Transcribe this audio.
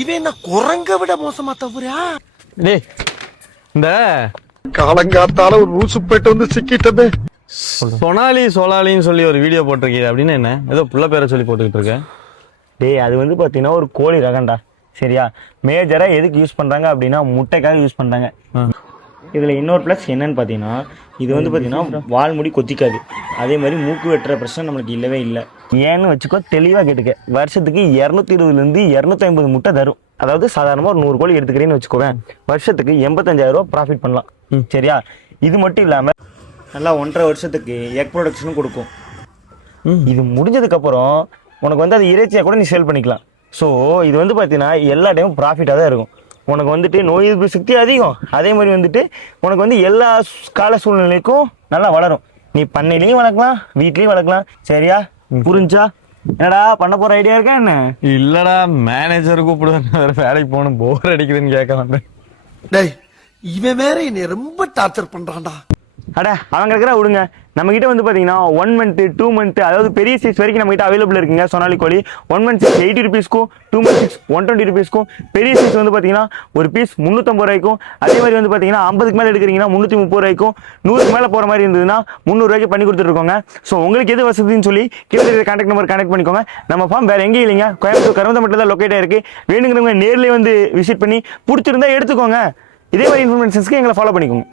இவன் என்ன குரங்க விட மோசமா தவறா? டேய் இந்த காலங்காத்தால ஒரு ரூசு போயிட்டு வந்து சிக்கிட்டமே. சோனாலின்னு சொல்லி ஒரு வீடியோ போட்டிருக்கீங்க அப்படின்னு என்ன ஏதோ புள்ள பேரை சொல்லி போட்டுக்கிட்டு இருக்கேன். டேய் அது வந்து பார்த்தீங்கன்னா ஒரு கோழி ரகம்டா. சரியா, மேஜராக எதுக்கு யூஸ் பண்ணுறாங்க அப்படின்னா முட்டைக்காக யூஸ் பண்ணுறாங்க. இதில் இன்னொரு ப்ளஸ் என்னன்னு பார்த்தீங்கன்னா, இது வந்து பார்த்தீங்கன்னா வால் முடி கொத்திக்காது. அதே மாதிரி மூக்கு வெட்டுற பிரச்சனை நம்மளுக்கு இல்லவே இல்லை. ஏன்னு வச்சுக்கோ, தெளிவாக கேட்டுக்க. வருஷத்துக்கு 220 250 முட்டை தரும். அதாவது சாதாரணமாக ஒரு 100 கோழி எடுத்துக்கிறேன்னு வச்சுக்கோவேன், வருஷத்துக்கு 85,000 ரூபா ப்ராஃபிட் பண்ணலாம். சரியா, இது மட்டும் இல்லாமல் நல்லா 1.5 வருஷத்துக்கு எக் ப்ரொடக்ஷனும் கொடுக்கும். இது முடிஞ்சதுக்கப்புறம் உனக்கு வந்து அது இறைச்சியாக கூட நீ சேல் பண்ணிக்கலாம். ஸோ இது வந்து பார்த்தீங்கன்னா எல்லா டைமும் ப்ராஃபிட்டாக தான் இருக்கும். உனக்கு வந்துட்டு நோய் எதிர்ப்பு சக்தி அதிகம். அதே மாதிரி வந்துட்டு உனக்கு வந்து எல்லா கால சூழ்நிலைக்கும் நல்லா வளரும். நீ பண்ணையிலையும் வளர்க்கலாம், வீட்லேயும் வளர்க்கலாம். சரியா, புரிஞ்சா? என்னடா பண்ண போகிற ஐடியா இருக்கா என்ன? இல்லடா, மேனேஜர் கூப்பிடுவேன், வேற வேலைக்கு போகணும், போர் அடிக்குதுன்னு கேட்க வந்தேன். டேய் இவன் வேற என்னை ரொம்ப டார்ச்சர் பண்றான்டா. அட அவங்க இருக்கிற விடுங்க. நம்மகிட்ட வந்து பார்த்தீங்கன்னா 1 month 2 month அதாவது பெரிய சைஸ் வரைக்கும் நம்மகிட்ட அவைலபிள் இருக்குங்க. சோனாலி கோழி 1 month 80 rupeesக்கும் 2 month 120 rupeesக்கும், பெரிய சைஸ் வந்து பார்த்தீங்கன்னா ஒரு பீஸ் 350 ரூபாய்க்கும், அதே மாதிரி வந்து பார்த்தீங்கன்னா 50க்கு மேலே எடுக்கிறீங்கன்னா 330 ரூபாய்க்கும், 100க்கு மேலே போகிற மாதிரி இருந்ததுன்னா 300 ரூபாய்க்கு பண்ணி கொடுத்துருக்கோங்க. ஸோ உங்களுக்கு எது வசதின்னு சொல்லி கீழே கான்டாக்ட் நம்பர் கனெக்ட் பண்ணிக்கோங்க. நம்ம ஃபார்ம் வேறு எங்கேயும் இல்லைங்க, கோயம்புத்தூர் கருவந்தமட்டில் தான் லொக்கேட்டாக இருக்குது. வேணுங்கிறவங்க நேர்லேயே வந்து விசிட் பண்ணி பிடிச்சிருந்தா எடுத்துக்கோங்க. இதே மாதிரி இன்ஃபர்மேஷன்ஸ்க்கு எங்களை ஃபாலோ பண்ணிக்கோங்க.